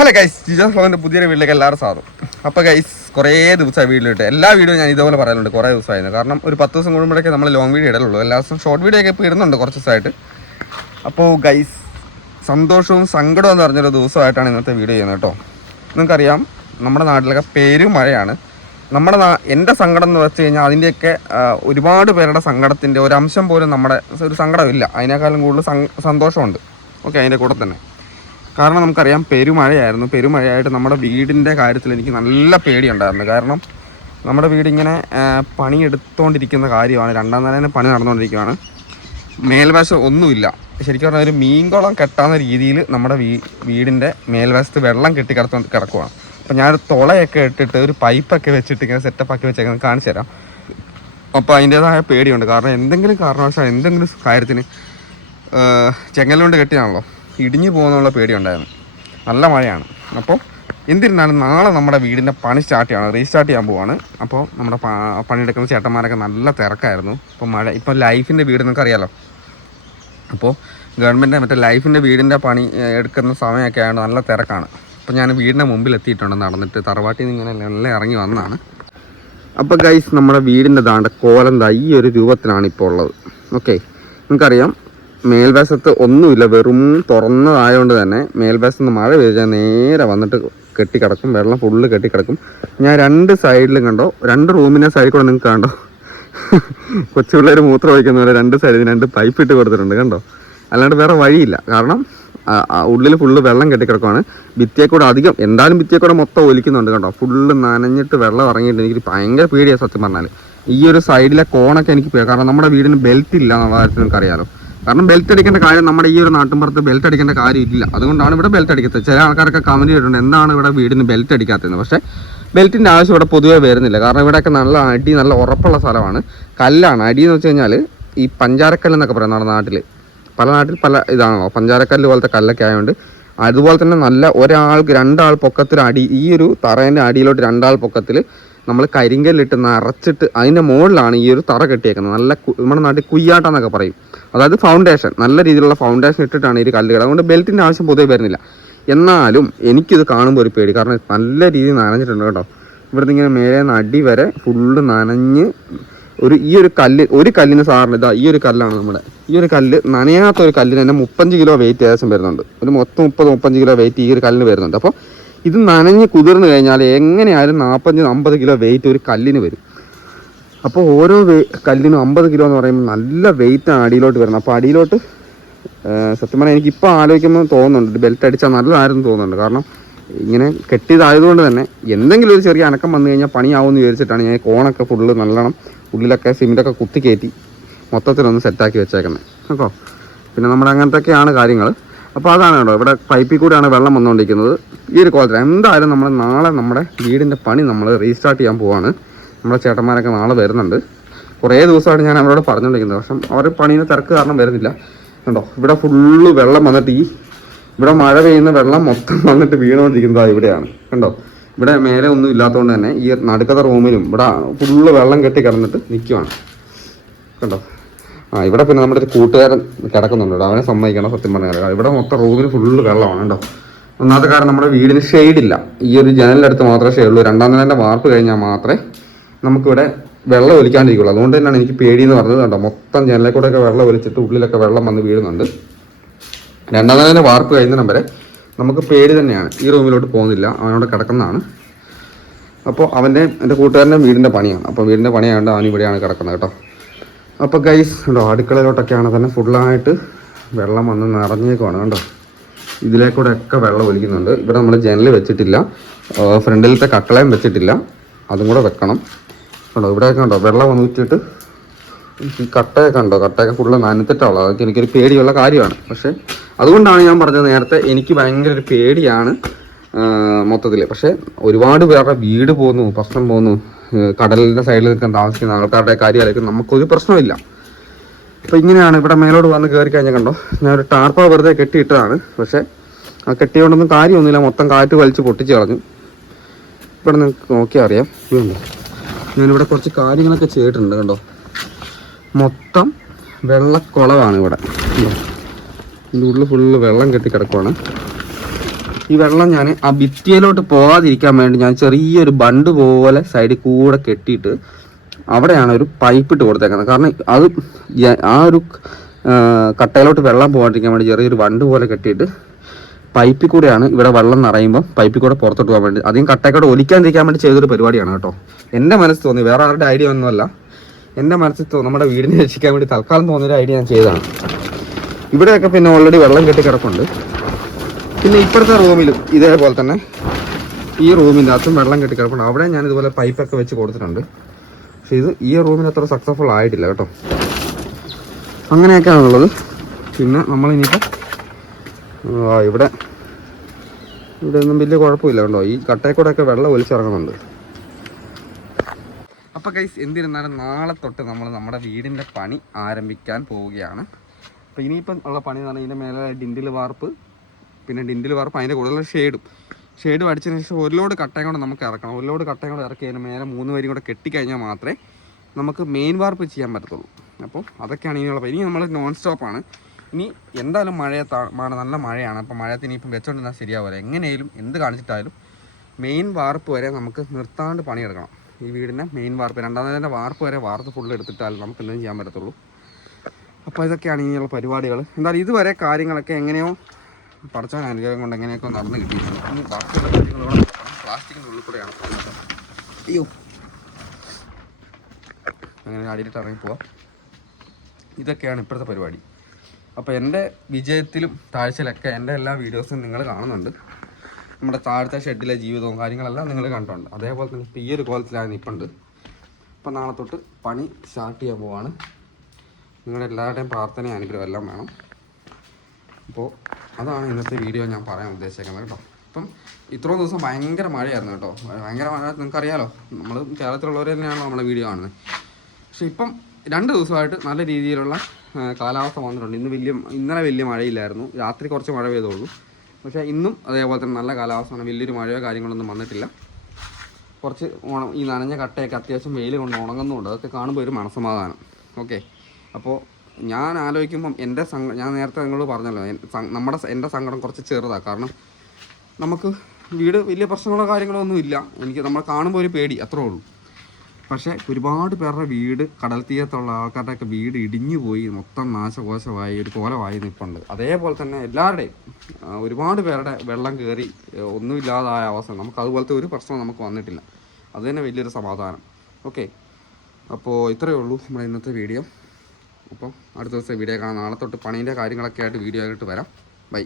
Hello guys Jijos ഫ്ലോവിന്റെ പുതിയൊരു വീട്ടിലേക്ക് എല്ലാവരും സാറും അപ്പോൾ ഗൈസ് കുറേ ദിവസമായി വീട്ടിലിട്ട്. എല്ലാ വീഡിയോ ഞാൻ ഇതുപോലെ പറയാനുണ്ട് കുറേ ദിവസമായിരുന്നു. കാരണം ഒരു പത്ത് ദിവസം കൂടുമ്പോഴൊക്കെ നമ്മൾ ലോങ് വീഡിയോ ഇടലുള്ളൂ. എല്ലാ ദിവസവും ഷോർട്ട് വീഡിയോ ഒക്കെ ഇപ്പോൾ ഇടുന്നുണ്ട് കുറച്ച് ദിവസമായിട്ട് അപ്പോൾ ഗൈസ് സന്തോഷവും സങ്കടവും എന്ന് പറഞ്ഞൊരു ദിവസമായിട്ടാണ് ഇന്നത്തെ വീഡിയോ ചെയ്യുന്നത് കേട്ടോ. നിങ്ങൾക്കറിയാം നമ്മുടെ നാട്ടിലൊക്കെ പെരുമഴയാണ് നമ്മുടെ നാ എന്റെ സങ്കടം എന്ന് വെച്ച് കഴിഞ്ഞാൽ അതിന്റെയൊക്കെ ഒരുപാട് പേരുടെ സങ്കടത്തിന്റെ ഒരു അംശം പോലും നമ്മുടെ ഒരു സങ്കടമില്ല. അതിനേക്കാളും കൂടുതൽ സന്തോഷമുണ്ട്. ഓക്കെ അതിന്റെ കൂടെ തന്നെ. കാരണം നമുക്കറിയാം പെരുമഴയായിരുന്നു. പെരുമഴയായിട്ട് നമ്മുടെ വീടിന്റെ കാര്യത്തിൽ എനിക്ക് നല്ല പേടിയുണ്ടായിരുന്നു. കാരണം നമ്മുടെ വീടിങ്ങനെ പണിയെടുത്തുകൊണ്ടിരിക്കുന്ന കാര്യമാണ്. രണ്ടാം നിലേനെ പണി നടന്നുകൊണ്ടിരിക്കുകയാണ് മേൽവശം ഒന്നുമില്ല. ശരിക്കും പറഞ്ഞാൽ ഒരു മീൻകുളം കെട്ടാവുന്ന രീതിയിൽ നമ്മുടെ വീ വീടിന്റെ മേൽവശത്ത് വെള്ളം കെട്ടി കിടത്തു കിടക്കുവാണ്. അപ്പോൾ ഞാനൊരു തുളയൊക്കെ ഇട്ടിട്ട് ഒരു പൈപ്പൊക്കെ വെച്ചിട്ട് ഇങ്ങനെ സെറ്റപ്പ് ആക്കി വെച്ചേക്കുന്നത് കാണിച്ചു തരാം. അപ്പോൾ അതിന്റേതായ പേടിയുണ്ട്. കാരണം എന്തെങ്കിലും കാരണവശാൽ എന്തെങ്കിലും കാര്യത്തിന് ചെങ്ങലുകൊണ്ട് കെട്ടിയാണല്ലോ ഇടിഞ്ഞു പോകുന്നുള്ള പേടിയുണ്ടായിരുന്നു. നല്ല മഴയാണ്. അപ്പോൾ എന്തിരുന്നാലും നാളെ നമ്മുടെ വീടിന്റെ പണി സ്റ്റാർട്ട് ചെയ്യണം. റീസ്റ്റാർട്ട് ചെയ്യാൻ പോവാണ്. അപ്പോൾ നമ്മുടെ പണിയെടുക്കുന്ന ചേട്ടന്മാരൊക്കെ നല്ല തിരക്കായിരുന്നു. ഇപ്പോൾ മഴ ഇപ്പോൾ ലൈഫിന്റെ വീട് നിങ്ങൾക്ക് അറിയാലോ. അപ്പോൾ ഗവൺമെന്റ് മറ്റേ ലൈഫിന്റെ വീടിന്റെ പണി എടുക്കുന്ന സമയമൊക്കെ ആയതുകൊണ്ട് നല്ല തിരക്കാണ്. അപ്പോൾ ഞാൻ വീടിന്റെ മുമ്പിൽ എത്തിയിട്ടുണ്ട് നടന്നിട്ട് തറവാട്ടിൽ നിന്ന് ഇങ്ങനെ നല്ല ഇറങ്ങി വന്നതാണ്. അപ്പോൾ ഗൈസ് നമ്മുടെ വീടിന്റെ ദാണ്ട കോലം ഈ ഒരു രൂപത്തിലാണ് ഇപ്പോൾ ഉള്ളത്. ഓക്കെ നിങ്ങൾക്കറിയാം മേൽവശത്ത് ഒന്നുമില്ല വെറും തുറന്നതായതുകൊണ്ട് തന്നെ മേൽവശത്ത് നിന്ന് മഴ പെയ്താൽ നേരെ വന്നിട്ട് കെട്ടിക്കിടക്കും വെള്ളം ഫുള്ള് കെട്ടിക്കിടക്കും. ഞാൻ രണ്ട് സൈഡിലും കണ്ടോ രണ്ട് റൂമിന്റെ സൈഡിൽ കൂടെ നിങ്ങൾക്ക് കണ്ടോ? കൊച്ചു പിള്ളേർ മൂത്രം ഒഴിക്കുന്ന പോലെ രണ്ട് സൈഡിൽ രണ്ട് പൈപ്പ് ഇട്ട് കൊടുത്തിട്ടുണ്ട് കണ്ടോ? അല്ലാണ്ട് വേറെ വഴിയില്ല. കാരണം ഉള്ളിൽ ഫുള്ള് വെള്ളം കെട്ടിക്കിടക്കുവാണ്. ഭിത്തിയെ കൂടെ അധികം എന്തായാലും ഭിത്തിയെ കൂടെ മൊത്തം ഒലിക്കുന്നുണ്ട് കണ്ടോ? ഫുള്ള് നനഞ്ഞിട്ട് വെള്ളം ഇറങ്ങിയിട്ട് എനിക്ക് ഭയങ്കര പേടിയാണ് സത്യം പറഞ്ഞാൽ ഈ ഒരു സൈഡിലെ കോണൊക്കെ എനിക്ക് കാരണം നമ്മുടെ വീടിന് ബെൽറ്റ് ഇല്ല എന്നുള്ള കാര്യത്തിൽ നിങ്ങൾക്ക് അറിയാലോ കാരണം ബെൽറ്റ് അടിക്കേണ്ട കാര്യം നമ്മുടെ ഈ ഒരു നാട്ടിൻപുറത്ത് ബെൽറ്റ് അടിക്കേണ്ട കാര്യം ഇല്ല അതുകൊണ്ടാണ് ഇവിടെ ബെൽറ്റ് അടിക്കാത്തത്. ചില ആൾക്കാരൊക്കെ കമന്റ് ചെയ്തിട്ടുണ്ട് എന്താണ് ഇവിടെ വീടിന് ബെൽറ്റ് അടിക്കാത്തതെന്ന്? പക്ഷേ ബെൽറ്റിന്റെ ആവശ്യം ഇവിടെ പൊതുവേ വരുന്നില്ല. കാരണം ഇവിടെയൊക്കെ നല്ല അടി നല്ല ഉറപ്പുള്ള സ്ഥലമാണ്. കല്ലാണ്. അടി എന്ന് വെച്ച് കഴിഞ്ഞാൽ ഈ പഞ്ചാരക്കല്ല് എന്നൊക്കെ പറയാം നമ്മുടെ നാട്ടിൽ പല നാട്ടിൽ പല ഇതാണല്ലോ പഞ്ചാരക്കല്ല് പോലത്തെ കല്ലൊക്കെ ആയതുകൊണ്ട് അതുപോലെ തന്നെ നല്ല ഒരാൾക്ക് രണ്ടാൾ പൊക്കത്തിൽ അടി ഈ ഒരു തറേന്റെ അടിയിലോട്ട് രണ്ടാൾ പൊക്കത്തിൽ നമ്മൾ കരിങ്കല്ലിട്ട് നിറച്ചിട്ട് അതിന്റെ മുകളിലാണ് ഈ ഒരു തറ കെട്ടിയേക്കുന്നത്. നല്ല നമ്മുടെ നാട്ടിൽ കുയ്യാട്ടം എന്നൊക്കെ പറയും. അതായത് ഫൗണ്ടേഷൻ നല്ല രീതിയിലുള്ള ഫൗണ്ടേഷൻ ഇട്ടിട്ടാണ് ഈ കല്ലുകൾ അതുകൊണ്ട് ബെൽറ്റിന്റെ ആവശ്യം പൊതുവെ വരുന്നില്ല. എന്നാലും എനിക്കിത് കാണുമ്പോൾ ഒരു പേടി. കാരണം നല്ല രീതിയിൽ നനഞ്ഞിട്ടുണ്ട് കേട്ടോ. ഇവിടുന്ന് ഇങ്ങനെ മേലെ നടി വരെ ഫുള്ള് നനഞ്ഞ് ഒരു ഈ ഒരു കല്ല് ഒരു കല്ലിന് സാറിന് ഇതാ ഈ ഒരു കല്ലാണ് നമ്മുടെ ഈ ഒരു കല്ല് നനയാത്ത ഒരു കല്ലിന് തന്നെ മുപ്പഞ്ച് കിലോ വെയിറ്റ് ഏകദേശം വരുന്നുണ്ട്. ഒരു മൊത്തം മുപ്പത് മുപ്പഞ്ച് കിലോ വെയിറ്റ് ഈ ഒരു കല്ലിന് വരുന്നുണ്ട്. അപ്പോൾ ഇത് നനഞ്ഞ് കുതിർന്നു കഴിഞ്ഞാൽ എങ്ങനെയായാലും നാൽപ്പഞ്ച് അമ്പത് കിലോ വെയിറ്റ് ഒരു കല്ലിന് വരും. അപ്പോൾ ഓരോ കല്ലിനും അമ്പത് കിലോ എന്ന് പറയുമ്പോൾ നല്ല വെയിറ്റ് ആണ് അടിയിലോട്ട് വരുന്നത്. അപ്പോൾ അടിയിലോട്ട് സത്യം പറഞ്ഞാൽ എനിക്കിപ്പോൾ ആലോചിക്കുമ്പോൾ തോന്നുന്നുണ്ട്. ബെൽറ്റ് അടിച്ചാൽ നല്ലതായിരുന്നു തോന്നുന്നുണ്ട്. കാരണം ഇങ്ങനെ കെട്ടിയതായതുകൊണ്ട് തന്നെ എന്തെങ്കിലും ഒരു ചെറിയ അനക്കം വന്നു കഴിഞ്ഞാൽ പണിയാവുമെന്ന് വിചാരിച്ചിട്ടാണ് ഞാൻ കോണൊക്കെ ഫുള്ള് നല്ലോണം ഉള്ളിലൊക്കെ സിമെന്റൊക്കെ കുത്തി കയറ്റി മൊത്തത്തിലൊന്ന് സെറ്റാക്കി വെച്ചേക്കുന്നത് കേട്ടോ? പിന്നെ നമ്മുടെ അങ്ങനത്തെയൊക്കെയാണ് കാര്യങ്ങൾ. അപ്പോൾ അതാണ് കേട്ടോ ഇവിടെ പൈപ്പിൽ കൂടെയാണ് വെള്ളം വന്നുകൊണ്ടിരിക്കുന്നത് ഈ ഒരു കോലത്തിൽ എന്തായാലും നമ്മൾ നാളെ നമ്മുടെ വീടിന്റെ പണി നമ്മൾ റീസ്റ്റാർട്ട് ചെയ്യാൻ പോവാണ്. നമ്മുടെ ചേട്ടന്മാരൊക്കെ നാളെ വരുന്നുണ്ട്. കുറേ ദിവസമായിട്ട് ഞാൻ അവരോട് പറഞ്ഞുകൊണ്ടിരിക്കുന്നത് പക്ഷെ അവർ പണിയുന്ന തിരക്ക് കാരണം വരുന്നില്ല. കണ്ടോ? ഇവിടെ ഫുള്ള് വെള്ളം വന്നിട്ട് ഈ ഇവിടെ മഴ പെയ്യുന്ന വെള്ളം മൊത്തം വന്നിട്ട് വീണുകൊണ്ടിരിക്കുന്നത് ഇവിടെയാണ്. കണ്ടോ? ഇവിടെ മേലെ ഒന്നും ഇല്ലാത്തതുകൊണ്ട് തന്നെ ഈ നടുക്കത്തെ റൂമിലും ഇവിടെ ഫുള്ള് വെള്ളം കെട്ടി കിടന്നിട്ട് നിൽക്കുവാണ് കണ്ടോ? ആ ഇവിടെ പിന്നെ നമ്മുടെ ഒരു കൂട്ടുകാരൻ കിടക്കുന്നുണ്ട്. അവനെ സമ്മതിക്കണം സത്യം പറഞ്ഞാൽ. ഇവിടെ മൊത്തം റൂമിൽ ഫുള്ള് വെള്ളമാണ് കേട്ടോ ഒന്നാമത്തെ കാരണം നമ്മുടെ വീടിന് ഷെയ്ഡില്ല ഈ ഒരു ജനലിന്റെ അടുത്ത് മാത്രമേ ഷെയ്ഡുള്ളൂ രണ്ടാം നിലന്റെ വാർപ്പ് കഴിഞ്ഞാൽ മാത്രമേ നമുക്കിവിടെ വെള്ളം ഒലിക്കാണ്ടിരിക്കുള്ളൂ. അതുകൊണ്ട് തന്നെയാണ് എനിക്ക് പേടി എന്ന് പറഞ്ഞത് കണ്ടോ? മൊത്തം ജനലിൽ കൂടെയൊക്കെ വെള്ളം ഒലിച്ചിട്ട് ഉള്ളിലൊക്കെ വെള്ളം വന്ന് വീഴുന്നുണ്ട്. രണ്ടാം തന്നെ വാർപ്പ് കഴിയുന്ന വരെ നമുക്ക് പേടി തന്നെയാണ്. ഈ റൂമിലോട്ട് പോകുന്നില്ല. അവനോട് കിടക്കുന്നതാണ്. അപ്പോൾ അവന്റെ എന്റെ കൂട്ടുകാരന്റെ വീടിന്റെ പണിയാണ്. അപ്പോൾ വീടിന്റെ പണിയായതുകൊണ്ട് അവൻ ഇവിടെയാണ് കിടക്കുന്നത് കേട്ടോ. അപ്പോൾ ഗൈസ് കേട്ടോ അടുക്കളയിലോട്ടൊക്കെയാണ് തന്നെ ഫുള്ളായിട്ട് വെള്ളം വന്ന് നിറഞ്ഞേക്കുവാണ് കേട്ടോ ഇതിലേക്കൂടെ ഒക്കെ വെള്ളം ഒലിക്കുന്നുണ്ട്. ഇവിടെ നമ്മൾ ജനൽ വെച്ചിട്ടില്ല. ഫ്രണ്ടിലത്തെ കക്കളയും വെച്ചിട്ടില്ല. അതും കൂടെ വെക്കണം. കണ്ടോ ഇവിടെ ഉണ്ടോ വെള്ളം ഊറ്റിയിട്ട് ഈ കട്ടയൊക്കെ ഉണ്ടോ കട്ടയൊക്കെ ഫുള്ള് നനത്തിട്ടുള്ളത് അതൊക്കെ എനിക്കൊരു പേടിയുള്ള കാര്യമാണ്. പക്ഷേ അതുകൊണ്ടാണ് ഞാൻ പറഞ്ഞത് നേരത്തെ എനിക്ക് ഭയങ്കര ഒരു പേടിയാണ് മൊത്തത്തിൽ പക്ഷേ ഒരുപാട് പേരുടെ വീട് പോകുന്നു പ്രശ്നം പോകുന്നു കടലിന്റെ സൈഡിൽ നിൽക്കാൻ താമസിക്കുന്ന ആൾക്കാരുടെ കാര്യമായിരിക്കും നമുക്കൊരു പ്രശ്നമില്ല. അപ്പോൾ ഇങ്ങനെയാണ് ഇവിടെ മേലോട്ട് വന്ന് കയറി കഴിഞ്ഞാൽ കണ്ടോ ഞാൻ ഒരു ടാർപ്പ വെറുതെ കെട്ടിയിട്ടതാണ്. പക്ഷേ ആ കെട്ടിയോണ്ടൊന്നും കാര്യമൊന്നുമില്ല മൊത്തം കാറ്റ് വലിച്ച് പൊട്ടിച്ച് കളഞ്ഞു. ഇവിടെ നിങ്ങൾക്ക് നോക്കിയാൽ അറിയാം. വീണ്ടും ഞാനിവിടെ കുറച്ച് കാര്യങ്ങളൊക്കെ ചെയ്തിട്ടുണ്ട് കണ്ടോ? മൊത്തം വെള്ളക്കുളമാണ് ഇവിടെ. ഇതിന്റെ ഉള്ളിൽ ഫുള്ള് വെള്ളം കെട്ടി കിടക്കുവാണ്. ഈ വെള്ളം ഞാൻ ആ ഭിത്തിയിലോട്ട് പോകാതിരിക്കാൻ വേണ്ടി ഞാൻ ചെറിയൊരു ബണ്ട് പോലെ സൈഡിൽ കൂടെ കെട്ടിയിട്ട് അവിടെയാണ് ഒരു പൈപ്പ് ഇട്ട് കൊടുത്തേക്കുന്നത്. കാരണം അത് ആ ഒരു കട്ടയിലോട്ട് വെള്ളം പോകാതിരിക്കാൻ വേണ്ടി ചെറിയൊരു ബണ്ട് പോലെ കെട്ടിയിട്ട് പൈപ്പിൽ കൂടെയാണ് ഇവിടെ വെള്ളം നിറയുമ്പോൾ പൈപ്പിൽ കൂടെ പുറത്തോട്ട് പോകാൻ വേണ്ടി. അധികം കട്ടയൊക്കെ ഒലിക്കാതിരിക്കാൻ വേണ്ടി ചെയ്തൊരു പരിപാടിയാണ് കേട്ടോ. എന്റെ മനസ്സിൽ തോന്നി വേറെ ആരുടെ ഐഡിയ ഒന്നുമല്ല. എന്റെ മനസ്സിൽ നമ്മുടെ വീടിനെ രക്ഷിക്കാൻ വേണ്ടി തൽക്കാലം തോന്നിയൊരു ഐഡിയ ഞാൻ ചെയ്തതാണ്. ഇവിടെയൊക്കെ പിന്നെ ഓൾറെഡി വെള്ളം കെട്ടി കിടപ്പുണ്ട്. പിന്നെ ഇപ്പോഴത്തെ റൂമിലും ഇതേപോലെ തന്നെ ഈ റൂമിന്റെ അകത്തും വെള്ളം കെട്ടി കിടപ്പുണ്ട്. അവിടെ ഞാൻ ഇതുപോലെ പൈപ്പൊക്കെ വെച്ച് കൊടുത്തിട്ടുണ്ട്. പക്ഷെ ഇത് ഈ റൂമിന് അത്ര സക്സസ്ഫുൾ ആയിട്ടില്ല കേട്ടോ. അങ്ങനെയൊക്കെയാണുള്ളത്. പിന്നെ നമ്മളിനിയിപ്പോൾ ഇവിടെ. ഇവിടെ ഒന്നും വലിയ കുഴപ്പമില്ല കണ്ടോ? ഈ കട്ടയിൽ കൂടെ ഒക്കെ വെള്ളം ഒലിച്ചിറങ്ങുന്നുണ്ട്. അപ്പോൾ കൈസ് എന്തിരുന്നാലും നാളെ തൊട്ട് നമ്മൾ നമ്മുടെ വീടിന്റെ പണി ആരംഭിക്കാൻ പോവുകയാണ്. അപ്പോൾ ഇനിയിപ്പം ഉള്ള പണി എന്ന് പറഞ്ഞാൽ ഇതിന്റെ മേലെ ഡിൻഡിൽ വാർപ്പ് പിന്നെ ഡിൻഡിൽ വാർപ്പ് അതിന്റെ കൂടുതൽ ഷെയ്ഡും ഷെയ്ഡ് അടിച്ചതിന് ശേഷം ഒരു ലോഡ് കട്ടയും കൂടെ നമുക്ക് ഇറക്കണം. ഒരു ലോഡ് കട്ടയും കൂടെ ഇറക്കി അതിന് മേലെ മൂന്ന് വരി കൂടെ കെട്ടിക്കഴിഞ്ഞാൽ മാത്രമേ നമുക്ക് മെയിൻ വാർപ്പ് ചെയ്യാൻ പറ്റത്തുള്ളൂ. അപ്പോൾ അതൊക്കെയാണ് ഇനിയുള്ള. ഇനി നമ്മൾ നോൺ സ്റ്റോപ്പാണ് ഇനി എന്തായാലും മഴയെ മഴ നല്ല മഴയാണ്. അപ്പോൾ മഴയത്ത് ഇനിയിപ്പം വെച്ചോണ്ടിരുന്നാൽ ശരിയാവില്ല എങ്ങനെയും എന്ത് കാണിച്ചിട്ടായാലും മെയിൻ വാർപ്പ് വരെ നമുക്ക് നിർത്താണ്ട് പണിയെടുക്കണം. ഈ വീടിന്റെ മെയിൻ വാർപ്പ്. രണ്ടാം രണ്ടാമത്തെ വാർപ്പ് വരെ വാർത്ത് ഫുള്ള് എടുത്തിട്ടാലും നമുക്ക് എന്തെങ്കിലും ചെയ്യാൻ പറ്റത്തുള്ളൂ. അപ്പോൾ ഇതൊക്കെയാണ് ഇനിയുള്ള പരിപാടികൾ എന്തായാലും ഇതുവരെ കാര്യങ്ങളൊക്കെ എങ്ങനെയോ പഠിച്ചവൻ അനുഗ്രഹം കൊണ്ട് എങ്ങനെയൊക്കെ നടന്ന് കിട്ടിയിട്ടുണ്ട്. ഇനി ബാക്കിയുള്ള കാര്യങ്ങളോടെ പ്ലാസ്റ്റിക്കിന്റെ ഉള്ളിൽ കൂടെയാണ്. അയ്യോ. അങ്ങനെ അടിയിലിട്ട് ഇറങ്ങി പോവാം. ഇതൊക്കെയാണ് ഇപ്പോഴത്തെ പരിപാടി. അപ്പോൾ എന്റെ വിജയത്തിലും താഴ്ചയിലൊക്കെ എന്റെ എല്ലാ വീഡിയോസും നിങ്ങൾ കാണുന്നുണ്ട്. നമ്മുടെ താഴത്തെ ഷെഡിലെ ജീവിതവും കാര്യങ്ങളെല്ലാം നിങ്ങൾ കണ്ടിട്ടുണ്ട്. അതേപോലെ തന്നെ ഇപ്പോൾ ഈ ഒരു കോലത്തിലാണ് നിൽപ്പുണ്ട് അപ്പോൾ നാളെ തൊട്ട് പണി സ്റ്റാർട്ട് ചെയ്യാൻ പോവാണ്. നിങ്ങളുടെ എല്ലാവരുടെയും പ്രാർത്ഥനയും അനുഗ്രഹം എല്ലാം വേണം. അപ്പോൾ അതാണ് ഇന്നത്തെ വീഡിയോ ഞാൻ പറയാൻ ഉദ്ദേശിക്കുന്നത് കേട്ടോ. അപ്പം ഇത്രയും ദിവസം ഭയങ്കര മഴയായിരുന്നു കേട്ടോ. ഭയങ്കര മഴ നിങ്ങൾക്കറിയാലോ. നമ്മൾ കേരളത്തിലുള്ളവർ തന്നെയാണ് നമ്മുടെ വീഡിയോ കാണുന്നത്. പക്ഷെ ഇപ്പം രണ്ട് ദിവസമായിട്ട് നല്ല രീതിയിലുള്ള കാലാവസ്ഥ വന്നിട്ടുണ്ട് ഇന്ന് വലിയ ഇന്നലെ വലിയ മഴയില്ലായിരുന്നു. രാത്രി കുറച്ച് മഴ പെയ്തുള്ളൂ പക്ഷേ ഇന്നും അതേപോലെ തന്നെ നല്ല കാലാവസ്ഥയാണ്. വലിയൊരു മഴയോ കാര്യങ്ങളൊന്നും വന്നിട്ടില്ല. കുറച്ച് ഉണ ഈ നനഞ്ഞ കട്ടയൊക്കെ അത്യാവശ്യം വെയിൽ കൊണ്ട് ഉണങ്ങുന്നുണ്ട്. അതൊക്കെ കാണുമ്പോൾ ഒരു മനസ്സമാധാനം. ഓക്കെ. അപ്പോൾ ഞാൻ ആലോചിക്കുമ്പം എന്റെ സങ്ക ഞാൻ നേരത്തെ നിങ്ങളോട് പറഞ്ഞല്ലോ നമ്മുടെ എന്റെ സങ്കടം കുറച്ച് ചെറുതാണ് കാരണം നമുക്ക് വീട് വലിയ പ്രശ്നങ്ങളോ കാര്യങ്ങളോ ഒന്നും ഇല്ല. എനിക്ക് നമ്മൾ കാണുമ്പോൾ ഒരു പേടി അത്രേ ഉള്ളൂ. പക്ഷേ ഒരുപാട് പേരുടെ വീട് കടൽ തീരത്തുള്ള ആൾക്കാരുടെയൊക്കെ വീട് ഇടിഞ്ഞു പോയി. മൊത്തം നാശകോശമായി ഒരു കോലമായി നിൽപ്പുണ്ട് അതേപോലെ തന്നെ എല്ലാവരുടെയും ഒരുപാട് പേരുടെ വെള്ളം കയറി ഒന്നുമില്ലാതായ അവസ്ഥ. നമുക്ക് അതുപോലത്തെ ഒരു പ്രശ്നം നമുക്ക് വന്നിട്ടില്ല. അത് തന്നെ വലിയൊരു സമാധാനം. ഓക്കെ. അപ്പോൾ ഇത്രയേ ഉള്ളൂ നമ്മുടെ ഇന്നത്തെ വീഡിയോ. അപ്പോൾ അടുത്ത ദിവസം വീഡിയോ കാണാം. നാളെ തൊട്ട് പണീന്റെ കാര്യങ്ങളൊക്കെ ആയിട്ട് വീഡിയോ ആയിട്ട് വരാം. ബൈ.